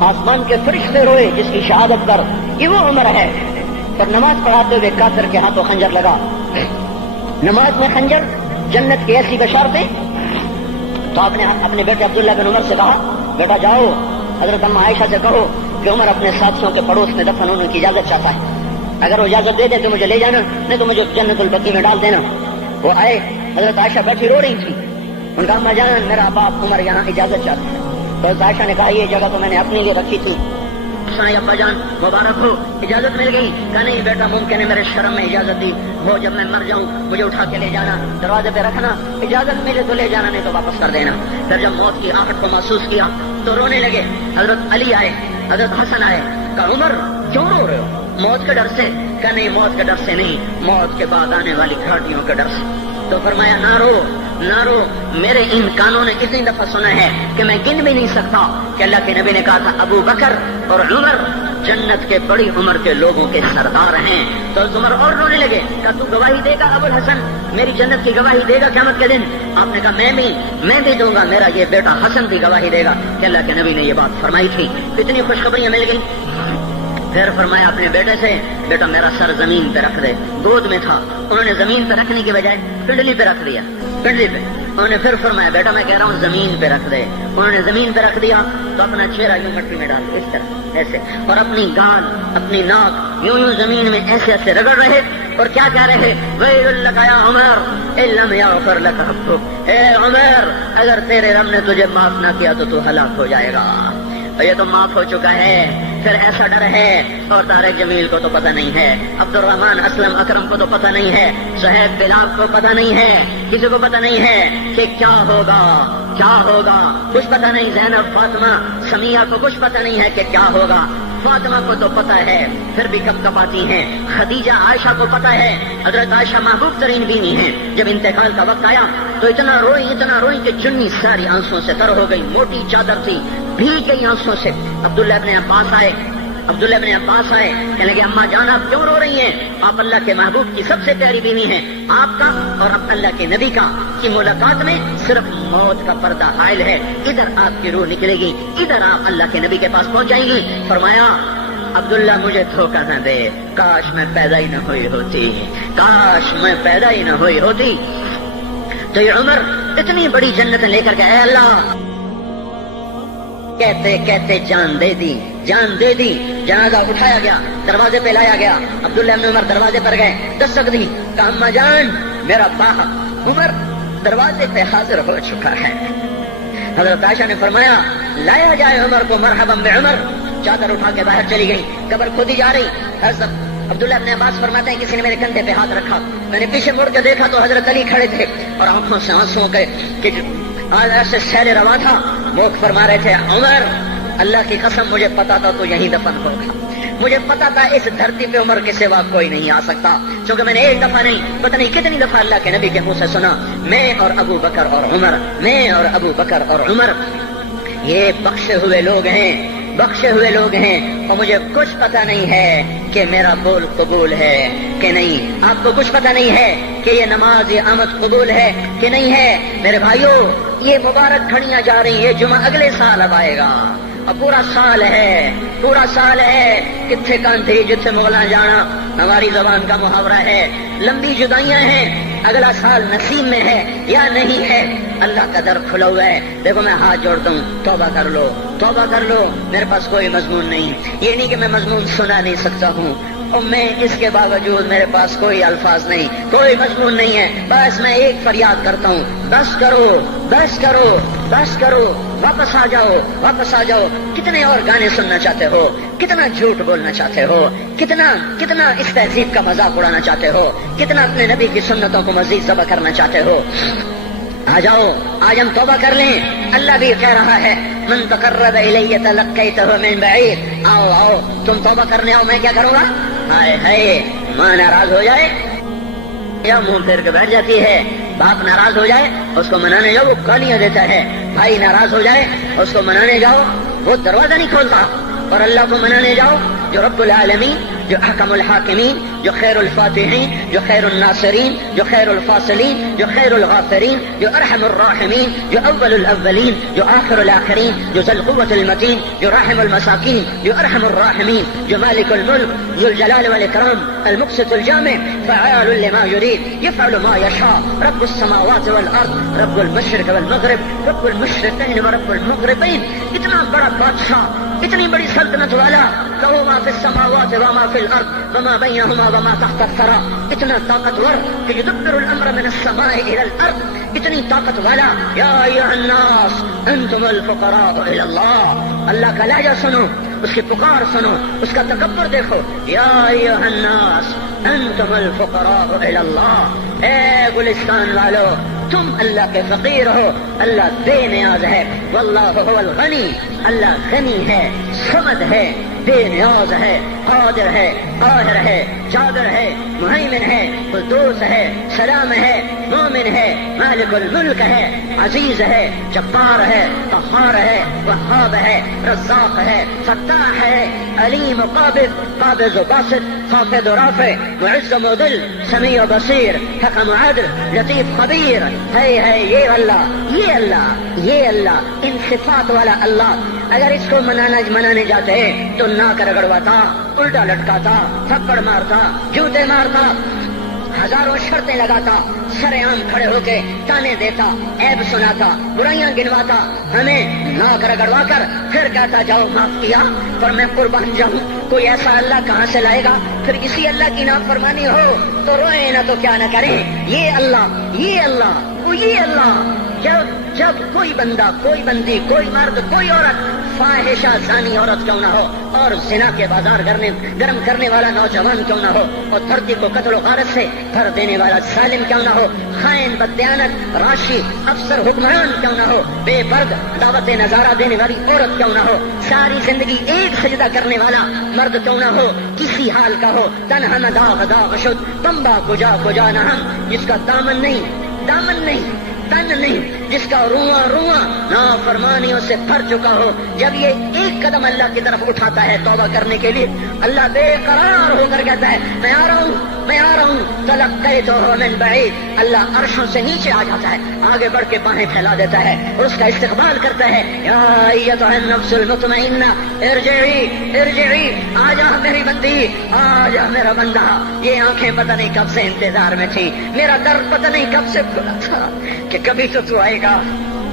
آسمان کے فرشتے روئے جس کی شہادت پر۔ یہ وہ عمر ہے۔ پر نماز پڑھاتے ہوئے کافر کے ہاتھوں خنجر لگا، نماز میں خنجر، جنت کی ایسی بشارتیں۔ تو آپ نے اپنے بیٹے عبداللہ بن عمر سے کہا، بیٹا جاؤ حضرت اماں عائشہ سے کہو کہ عمر اپنے ساتھیوں کے پڑوس میں دفن ہونے کی اجازت چاہتا ہے، اگر وہ اجازت دے دے تو مجھے لے جانا، نہیں تو مجھے جنت البقیع میں ڈال دینا۔ وہ آئے، حضرت عائشہ بیٹھی رو رہی تھی، ان کا اما جان میرا باپ عمر یہاں اجازت چاہتا ہے. تو حضرت عائشہ نے کہا یہ جگہ تو میں نے اپنے لیے رکھی تھی. ابا جان مبارک ہو، اجازت مل گئی. کہا نہیں بیٹا ممکن ہے میرے شرم میں اجازت دی وہ، جب میں مر جاؤں مجھے اٹھا کے لے جانا، دروازے پہ رکھنا، اجازت ملے تو لے جانا نہیں تو واپس کر دینا. پھر جب موت کی آہٹ کو محسوس کیا تو رونے لگے. حضرت علی آئے، حضرت حسن آئے. کہا عمر کیوں رو رہے ہو؟ موت کے ڈر سے؟ کہا نہیں موت کے ڈر سے نہیں، موت کے بعد آنے والی گھاٹیوں کے ڈر سے. تو فرمایا نہ رو نہ رو، میرے ان کانوں نے اتنی دفعہ سنا ہے کہ میں گن بھی نہیں سکتا کہ اللہ کے نبی نے کہا تھا ابو بکر اور عمر جنت کے بڑی عمر کے لوگوں کے سردار ہیں. تو عمر اور رونے لگے. کہا تو گواہی دے گا ابو الحسن، میری جنت کی گواہی دے گا قیامت کے دن؟ آپ نے کہا میں بھی دوں گا، میرا یہ بیٹا حسن بھی گواہی دے گا کہ اللہ کے نبی نے یہ بات فرمائی تھی. اتنی خوشخبریاں مل گئی. پھر فرمایا اپنے بیٹے سے بیٹا میرا سر زمین پہ رکھ دے. گود میں تھا، انہوں نے زمین پہ رکھنے کی بجائے پنڈلی پہ رکھ دیا، پنڈلی پہ. انہوں نے پھر فرمایا بیٹا میں کہہ رہا ہوں زمین پہ رکھ دے. انہوں نے زمین پہ رکھ دیا تو اپنا چہرہ یوں مٹی میں ڈال اس طرح ایسے، اور اپنی گال اپنی ناک یوں زمین میں ایسے ایسے رگڑ رہے اور کیا کہہ رہے ویل لک یا عمر ان لم یغفر لک ربک، اے عمر اگر تیرے رب نے تجھے معاف نہ کیا تو تو ہلاک ہو جائے گا. یہ تو معاف ہو چکا ہے، پھر ایسا ڈر ہے. اور طارق جمیل کو تو پتہ نہیں ہے، عبد الرحمن اسلم اکرم کو تو پتہ نہیں ہے، صہیب بلال کو پتہ نہیں ہے، کسی کو پتہ نہیں ہے کہ کیا ہوگا کیا ہوگا. کچھ پتہ نہیں. زینب فاطمہ سمیہ کو کچھ پتہ نہیں ہے کہ کیا ہوگا. فاطمہ کو تو پتہ ہے پھر بھی کب کب آتی ہیں. خدیجہ عائشہ کو پتہ ہے، حضرت عائشہ محبوب ترین بیوی ہیں. جب انتقال کا وقت آیا تو اتنا روئی کہ چنی ساری آنسوں سے تر ہو گئی، موٹی چادر تھی بھیگ گئی آنسوں سے. عبداللہ ابن عباس آئے کہنے لگے اماں جان آپ کیوں رو رہی ہیں؟ آپ اللہ کے محبوب کی سب سے پیاری بیوی ہیں. آپ کا اور اب اللہ کے نبی کا کی ملاقات میں صرف موت کا پردہ حائل ہے. ادھر آپ کی روح نکلے گی، ادھر آپ اللہ کے نبی کے پاس پہنچ جائیں گی. فرمایا عبداللہ مجھے دھوکہ نہ دے، کاش میں پیدا ہی نہ ہوئی ہوتی، کاش میں پیدا ہی نہ ہوئی ہوتی. تو یہ عمر اتنی بڑی جنت لے کر گئے. اللہ کہتے کہتے جان دے دی. جنازہ اٹھایا گیا، دروازے پہ لایا گیا. عبداللہ بن عمر دروازے پر گئے، دستک دی. کہا اماں جان میرا باپ عمر دروازے پہ حاضر ہو چکا ہے. حضرت عائشہ نے فرمایا لایا جائے عمر کو. مرحبا بعمر. چادر اٹھا کے باہر چلی گئی، قبر کھودی جا رہی. حضرت عبداللہ ابن عباس فرماتے ہیں کسی نے میرے کندھے پہ ہاتھ رکھا، میں نے پیچھے مڑ کے دیکھا تو حضرت علی کھڑے تھے اور آنکھوں سے آنسوں کے ایسے شہر رواں تھا. وہ فرما رہے تھے عمر اللہ کی قسم مجھے پتا تھا تو یہیں دفن ہوگا، مجھے پتا تھا اس دھرتی پہ عمر کے سوا کوئی نہیں آ سکتا. کیونکہ میں نے ایک دفعہ نہیں پتہ نہیں کتنی دفعہ اللہ کے نبی کے منہ سے سنا میں اور ابو بکر اور عمر، میں اور ابو بکر اور عمر یہ بخشے ہوئے لوگ ہیں اور مجھے کچھ پتہ نہیں ہے کہ میرا بول قبول ہے کہ نہیں. آپ کو کچھ پتہ نہیں ہے کہ یہ نماز یہ آمد قبول ہے کہ نہیں ہے. میرے بھائیوں یہ مبارک گھڑیاں جا رہی ہیں، جمعہ اگلے سال اب آئے گا اور پورا سال ہے کتھے کانتھی جتھے مغلاں جانا ہماری زبان کا محاورہ ہے. لمبی جدائیاں ہیں، اگلا سال نصیب میں ہے یا نہیں ہے. اللہ کا در کھلا ہوا ہے. دیکھو میں ہاتھ جوڑتا ہوں، توبہ کر لو. میرے پاس کوئی مضمون نہیں، یہ نہیں کہ میں مضمون سنا نہیں سکتا ہوں اور میں اس کے باوجود میرے پاس کوئی الفاظ نہیں، کوئی مضمون نہیں ہے. بس میں ایک فریاد کرتا ہوں بس کرو، واپس آ جاؤ. کتنے اور گانے سننا چاہتے ہو، کتنا جھوٹ بولنا چاہتے ہو، کتنا اس تہذیب کا مذاق اڑانا چاہتے ہو، کتنا اپنے نبی کی سنتوں کو مزید ذبح کرنا چاہتے ہو. آ جاؤ آج ہم توبہ کر لیں. اللہ بھی کہہ رہا ہے من تقرب الی تلقیتہ من بعید. آؤ تم توبہ کرنے آؤ، میں کیا کروں گا. ہائے ماں ناراض ہو جائے یا منہ پھیر کے بیٹھ جاتی ہے، باپ ناراض ہو جائے اس کو منانے جاؤ وہ گالیاں دیتا ہے، بھائی ناراض ہو جائے اس کو منانے جاؤ وہ دروازہ نہیں کھولتا. اور اللہ کو منانے جاؤ جو رب العالمین، جو احکم الحاکمین، جو خیر الفاتحین، جو خیر الناصرین، جو خیر الفاصلین، جو خیر الغافرین، جو ارحم الراحمین، جو اول الاولین، جو آخر الاخرین، جو ذو القوة المتین، جو راحم المساکین، جو ارحم الراحمین، جو مالک الملک، ذو الجلال والاکرام، المقسط الجامع، فعال لما يريد، يفعل ما يشاء، رب السماوات والارض، رب المشرق والمغرب، رب المشرقین ورب المغربین. اتنا بڑا بادشاہ اتنی بڑی سلطنت والا، لہو ما فی السماوات وما فی الارض وما بینہما وما تحت الثری، اتنا طاقتور کہ یدبر الامر من السماء الى الارض، اتنی طاقت والا. یا ایھا الناس انتم الفقراء الی اللہ، اللہ کا لہجہ سنو، اس کی پکار سنو، اس کا تکبر دیکھو. یا ایھا الناس انتم الفقراء الی اللہ، اے گلستان والو تم اللہ کے فقیر ہو، اللہ بے نیاز ہے. واللہ هو الغنی، اللہ غنی ہے، صمد ہے، بے نیاز ہے، قادر ہے، قاہر ہے، جابر ہے، مہیمن ہے، قدوس ہے، سلام ہے، مومن ہے، مالک الملک ہے، عزیز ہے، جبار ہے، قہار ہے، وہاب ہے، رزاق ہے، فتاح ہے، علیم و قابض، قابض و باسط، خافض و رافع، معز و مذل، سمیع و بصیر، حکم و عدل، لطیف خبیر. ہے یہ اللہ، یہ اللہ، یہ اللہ، ان صفات والا اللہ. اگر اس کو منانے جاتے تو ناک رگڑواتا، الٹا لٹکاتا، تھپڑ مارتا، جوتے مارتا، ہزاروں شرطیں لگاتا، سر عام کھڑے ہو کے تانے دیتا، عیب سناتا، برائیاں گنواتا، ہمیں ناک رگڑوا کر پھر کہتا جاؤ معاف کیا پر میں قربان جاؤں. کوئی ایسا اللہ کہاں سے لائے گا؟ پھر اسی اللہ کی نافرمانی ہو تو روئیں نہ تو کیا نہ کریں. یہ اللہ، یہ اللہ، یہ اللہ. جب کوئی بندہ، کوئی بندی، کوئی مرد، کوئی عورت فاحشہ زانی عورت کیوں نہ ہو، اور زنا کے بازار گرم کرنے والا نوجوان کیوں نہ ہو، اور دھرتی کو قتل و غارت سے بھر دینے والا ظالم کیوں نہ ہو، خائن، بددیانت، راشی، افسر، حکمران کیوں نہ ہو، بے پرد دعوت نظارہ دینے والی عورت کیوں نہ ہو، ساری زندگی ایک سجدہ کرنے والا مرد کیوں نہ ہو، کسی حال کا ہو، تنہا نہ داغ داغ شد تمبا کجا نہ ہم، جس کا دامن نہیں، تن نہیں، جس کا رواں نافرمانیوں سے بھر چکا ہو. جب یہ ایک قدم اللہ کی طرف اٹھاتا ہے توبہ کرنے کے لیے، اللہ بے قرار ہو کر کہتا ہے میں آ رہا ہوں. تلقیتہ من بعید، اللہ عرشوں سے نیچے آ جاتا ہے، آگے بڑھ کے باہیں پھیلا دیتا ہے اور اس کا استقبال کرتا ہے. یا ایھا النفس المطمئنہ ارجعی، آ جا میری بندی، آ جا میرا بندہ. یہ آنکھیں پتہ نہیں کب سے انتظار میں تھی، میرا درد پتہ نہیں کب سے کھلا تھا کہ کبھی تو آئے گا،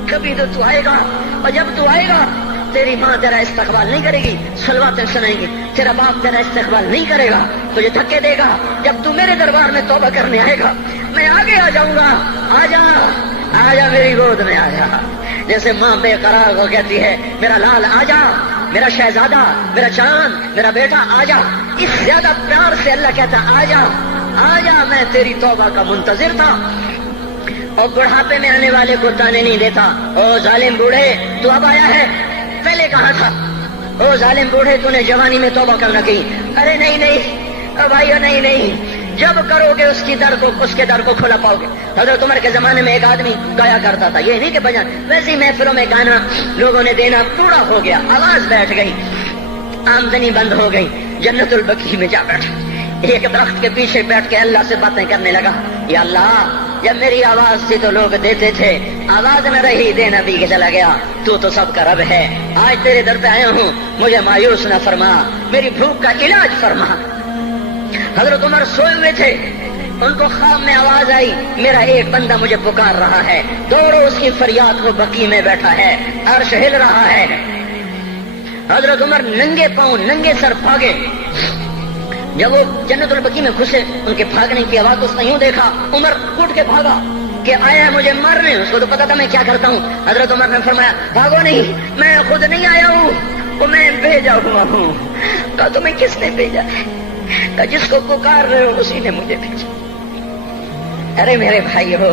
کبھی تو آئے گا. اور جب تو آئے گا تیری ماں تیرا استقبال نہیں کرے گی، صلواتیں سنائیں گی، تیرا باپ تیرا استقبال نہیں کرے گا، تجھے دھکے دے گا. جب تو میرے دربار میں توبہ کرنے آئے گا میں آگے آ جاؤں گا. آ جا میری گود میں آ جا. جیسے ماں بے قرار ہو کہتی ہے میرا لال آ جا، میرا شہزادہ، میرا چاند، میرا بیٹا آ جا. اس زیادہ پیار سے اللہ کہتا آ جا، میں تیری توبہ کا منتظر تھا. اور بڑھاپے میں آنے والے کو تانے نہیں دیتا. او ظالم بوڑھے تو اب آیا ہے، پہلے کہاں تھا؟ او ظالم بوڑھے تو نے جوانی میں توبہ کرنا کی. ارے نہیں بھائیو، نہیں، جب کرو گے اس کے در کو کھلا پاؤ گے. حضرت عمر کے زمانے میں ایک آدمی گایا کرتا تھا، یہ نہیں کہ بجان، ویسی محفلوں میں گانا لوگوں نے دینا پورا ہو گیا، آواز بیٹھ گئی، آمدنی بند ہو گئی. جنت البقیع میں جا بیٹھا، ایک درخت کے پیچھے بیٹھ کے اللہ سے باتیں کرنے لگا. یا اللہ، جب میری آواز تھی تو لوگ دیتے تھے، آواز میں رہی دینا بھی کہ چلا گیا. تو سب کا رب ہے. آج تیرے در پہ آیا ہوں، مجھے مایوس نہ فرما، میری بھوک کا علاج فرما. حضرت عمر سوئے ہوئے تھے، ان کو خواب میں آواز آئی میرا ایک بندہ مجھے پکار رہا ہے. دوڑو اس کی فریاد کو، بقیع میں بیٹھا ہے، عرش ہل رہا ہے. حضرت عمر ننگے پاؤں ننگے سر بھاگے. جب وہ جنت البقیع میں گھسے ان کے بھاگنے کی آواز اس نے یوں دیکھا، عمر اٹھ کے بھاگا کہ آیا ہے مجھے مارنے. اس کو تو پتا تھا میں کیا کرتا ہوں. حضرت عمر نے فرمایا بھاگو نہیں، میں خود نہیں آیا ہوں، وہ میں بھیجا ہوا ہوں. کہا تمہیں کس نے بھیجا ہے؟ کہا جس کو پکار رہے ہو اسی نے مجھے بھیجا. ارے میرے بھائی ہو،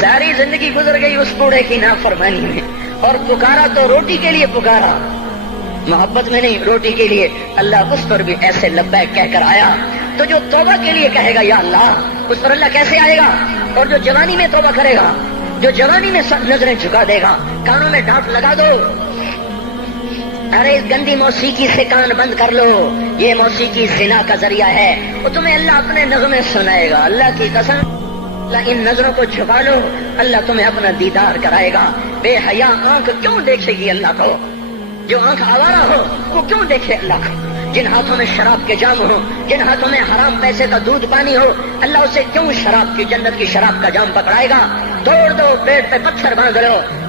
ساری زندگی گزر گئی اس بوڑھے کی نافرمانی میں، اور پکارا تو روٹی کے لیے پکارا، محبت میں نہیں، روٹی کے لیے. اللہ اس پر بھی ایسے لبیک کہہ کر آیا. تو جو توبہ کے لیے کہے گا یا اللہ، اس پر اللہ کیسے آئے گا؟ اور جو جوانی میں توبہ کرے گا، جو جوانی میں سب نظریں جھکا دے گا، کانوں میں ڈانٹ لگا دو، ارے اس گندی موسیقی سے کان بند کر لو، یہ موسیقی زنا کا ذریعہ ہے، وہ تمہیں اللہ اپنے نغمے سنائے گا. اللہ کی قسم، اللہ ان نظروں کو چھپا لو، اللہ تمہیں اپنا دیدار کرائے گا. بے حیا آنکھ کیوں دیکھے گی اللہ کو؟ جو آنکھ آوارہ ہو وہ کیوں دیکھے اللہ کو؟ جن ہاتھوں میں شراب کے جام ہو، جن ہاتھوں میں حرام پیسے کا دودھ پانی ہو، اللہ اسے کیوں شراب کی، جنت کی شراب کا جام پکڑائے گا؟ توڑ دو، پیٹ پہ پتھر باندھ لو،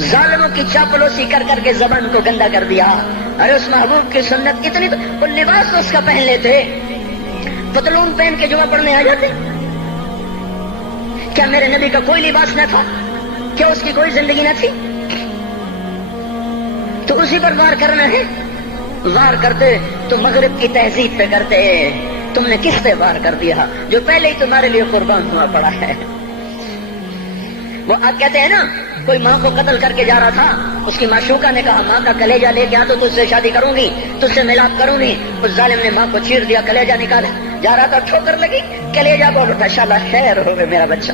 ظالموں کی چاپلوسی کر کر کے زبان کو گندا کر دیا. ارے اس محبوب کی سنت اتنی، وہ لباس تو اس کا پہن لیتے، پتلون پہن کے جمعہ پڑھنے آ جاتے. کیا میرے نبی کا کوئی لباس نہ تھا؟ کیا اس کی کوئی زندگی نہ تھی؟ تو اسی پر وار کرنا ہے. وار کرتے تو مغرب کی تہذیب پہ کرتے. تم نے کس پہ وار کر دیا جو پہلے ہی تمہارے لیے قربان ہوا پڑا ہے؟ وہ آپ کہتے ہیں نا، کوئی ماں کو قتل کر کے جا رہا تھا، اس کی معشوقہ نے کہا ماں کا کلیجہ لے کے آ تو تجھ سے شادی کروں گی، تجھ سے ملاپ کروں گی. اس ظالم نے ماں کو چیر دیا، کلیجہ نکالا، جا رہا تھا ٹھوکر لگی، کلیجہ بول اٹھا، شالا خیر ہو گئے میرا بچہ.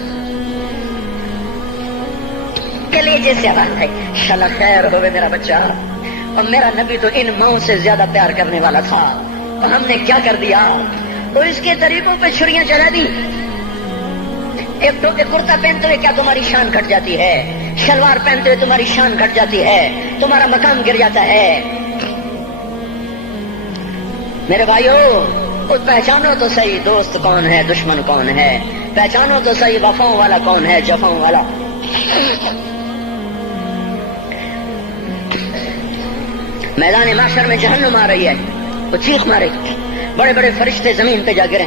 کلیجے سے آواز ہے، شالا خیر ہو گئے میرا بچہ. اور میرا نبی تو ان ماؤں سے زیادہ پیار کرنے والا تھا، اور ہم نے کیا کر دیا؟ تو اس کے طریقوں پہ چھریاں چلا دی. ایک کرتا پہنتے ہوئے کیا تمہاری شان گھٹ جاتی ہے؟ شلوار پہنتے ہوئے تمہاری شان گھٹ جاتی ہے، تمہارا مقام گر جاتا ہے. میرے بھائیو، پہچانو تو صحیح دوست کون ہے، دشمن کون ہے. پہچانو تو صحیح وفاؤں والا کون ہے، جفاؤں والا. میدان معاشر میں جہنم آ رہی ہے، وہ چیخ مارے، بڑے بڑے فرشتے زمین پہ جا گرے،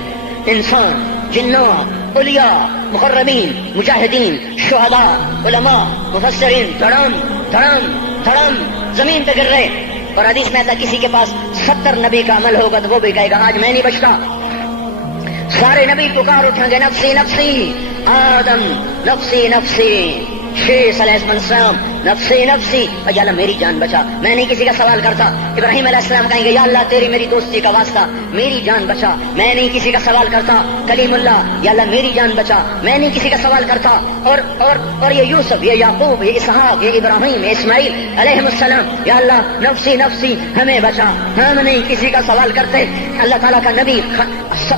انسان، جنوں، اولیاء، مقربین، مجاہدین، شہداء، علماء، مفسرین، دھڑم دھڑم دھڑم زمین پہ گر رہے. اور حدیث میں آتا کسی کے پاس 70 نبی کا عمل ہوگا تو وہ بھی کہے گا آج میں نہیں بچتا. سارے نبی پکار اٹھیں گے، نفسی نفسی، آدم نفسی نفسی، شیخ علیہ السلام نفسی نفسی، یا اللہ میری جان بچا، میں نہیں کسی کا سوال کرتا. ابراہیم علیہ السلام کہیں گے یا اللہ تیری میری دوستی کا واسطہ میری جان بچا، میں نہیں کسی کا سوال کرتا. کلیم اللہ، یا اللہ میری جان بچا، میں نہیں کسی کا سوال کرتا. اور یہ یوسف، یہ یعقوب، یہ اسحاق، یہ ابراہیم، یہ اسماعیل علیہ السلام، یا اللہ نفسی نفسی ہمیں بچا، ہم نہیں کسی کا سوال کرتے. اللہ تعالیٰ کا نبی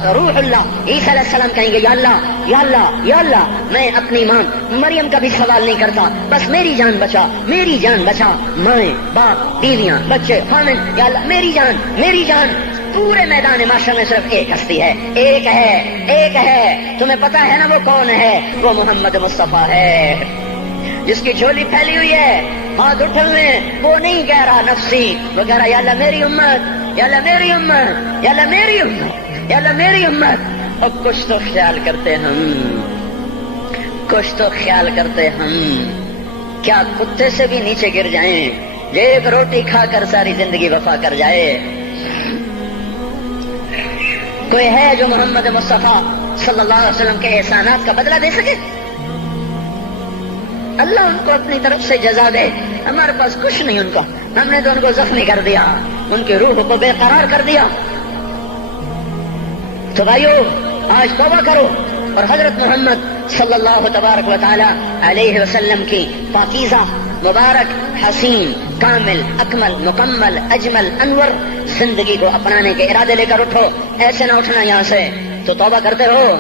روح اللہ عیسیٰ علیہ السلام کہیں گے یا اللہ یا اللہ یا اللہ میں اپنی ماں مریم کا بھی سوال نہیں کرتا، بس میری جان بچا، میری جان بچا. مائیں، باپ، بیویاں، بچے، خامن، یا اللہ میری جان میری جان. پورے میدان معاشر میں صرف ایک ہستی ہے، ایک ہے، ایک ہے. تمہیں پتا ہے نا وہ کون ہے؟ وہ محمد مصطفیٰ ہے، جس کی جھولی پھیلی ہوئی ہے، ہاتھ اٹھلنے. وہ نہیں کہہ رہا نفسی، وہ کہہ رہا یا اللہ میری امت، یا اللہ میری امت، یا اللہ میری امت، یا اللہ میری امت. اور کچھ تو خیال کرتے ہم، کچھ تو خیال کرتے ہم. کیا کتے سے بھی نیچے گر جائیں، ایک روٹی کھا کر ساری زندگی وفا کر جائے؟ کوئی ہے جو محمد مصطفیٰ صلی اللہ علیہ وسلم کے احسانات کا بدلہ دے سکے؟ اللہ ان کو اپنی طرف سے جزا دے. ہمارے پاس کچھ نہیں ان کا، ہم نے تو ان کو زخمی کر دیا، ان کی روح کو بے قرار کر دیا. تو بھائیو آج توبہ کرو اور حضرت محمد صلی اللہ تبارک و تعالی علیہ وسلم کی پاکیزہ، مبارک، حسین، کامل، اکمل، مکمل، اجمل، انور زندگی کو اپنانے کے ارادے لے کر اٹھو. ایسے نہ اٹھنا یہاں سے. تو توبہ کرتے رہو،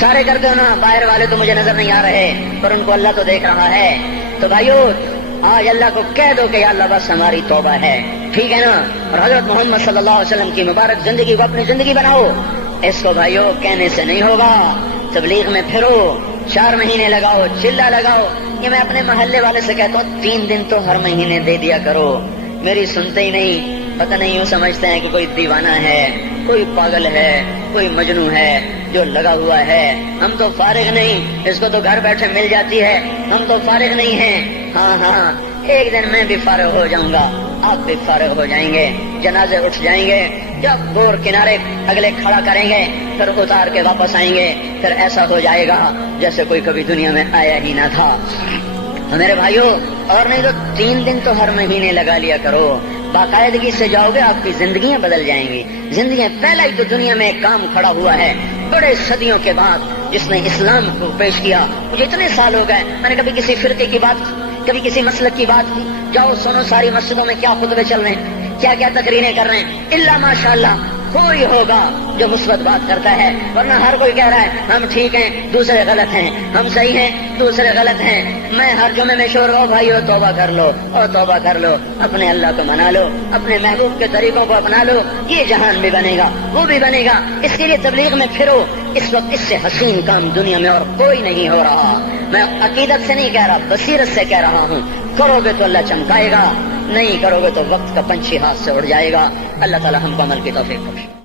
سارے کرتے ہو نا. باہر والے تو مجھے نظر نہیں آ رہے پر ان کو اللہ تو دیکھ رہا ہے. تو بھائیو آج اللہ کو کہہ دو کہ یا اللہ بس ہماری توبہ ہے، ٹھیک ہے نا. اور حضرت محمد صلی اللہ علیہ وسلم کی مبارک زندگی کو اپنی زندگی بناؤ. اس کو بھائیو کہنے سے نہیں ہوگا. تبلیغ میں پھرو، 4 مہینے لگاؤ، چلا لگاؤ. یہ میں اپنے محلے والے سے کہتا ہوں 3 دن تو ہر مہینے دے دیا کرو. میری سنتے ہی نہیں. پتہ نہیں یوں سمجھتے ہیں کہ کوئی دیوانہ ہے، کوئی پاگل ہے، کوئی مجنوں ہے جو لگا ہوا ہے. ہم تو فارغ نہیں، اس کو تو گھر بیٹھے مل جاتی ہے. ہم تو فارغ نہیں ہیں. ہاں ایک دن میں بھی فارغ ہو جاؤں گا، آپ بھی فارغ ہو جائیں گے. جنازے اٹھ جائیں گے، جب گور کنارے اگلے کھڑا کریں گے پھر اتار کے واپس آئیں گے. پھر ایسا ہو جائے گا جیسے کوئی کبھی دنیا میں آیا ہی نہ تھا. میرے بھائیوں، اور نہیں تو 3 دن تو ہر مہینے لگا لیا کرو. باقاعدگی سے جاؤ گے، آپ کی زندگیاں بدل جائیں گی. زندگیاں پہلا ہی تو دنیا میں ایک کام کھڑا ہوا ہے بڑے صدیوں کے بعد جس نے اسلام کو پیش کیا. مجھے اتنے سال ہو گئے میں نے کبھی کسی فرقے کی بات، کبھی کسی مسلک کی بات کی. جاؤ سنو ساری مسجدوں میں کیا خطبے چل رہے ہیں، کیا کیا تقریریں کر رہے ہیں. اللہ ماشاءاللہ کوئی ہوگا جو مثبت بات کرتا ہے، ورنہ ہر کوئی کہہ رہا ہے ہم ٹھیک ہیں دوسرے غلط ہیں، ہم صحیح ہیں دوسرے غلط ہیں. میں ہر جمعے میں شور ہو بھائیو توبہ کر لو اور توبہ کر لو، اپنے اللہ کو منا لو، اپنے محبوب کے طریقوں کو اپنا لو. یہ جہان بھی بنے گا، وہ بھی بنے گا. اس کے لیے تبلیغ میں پھرو. اس وقت اس سے حسین کام دنیا میں اور کوئی نہیں ہو رہا. میں عقیدت سے نہیں کہہ رہا، بصیرت سے کہہ رہا ہوں. کرو گے تو اللہ چمکائے گا، نہیں کرو گے تو وقت کا پنچھی ہاتھ سے اڑ جائے گا. اللہ تعالی ہم کو عمل کی توفیق بخشے.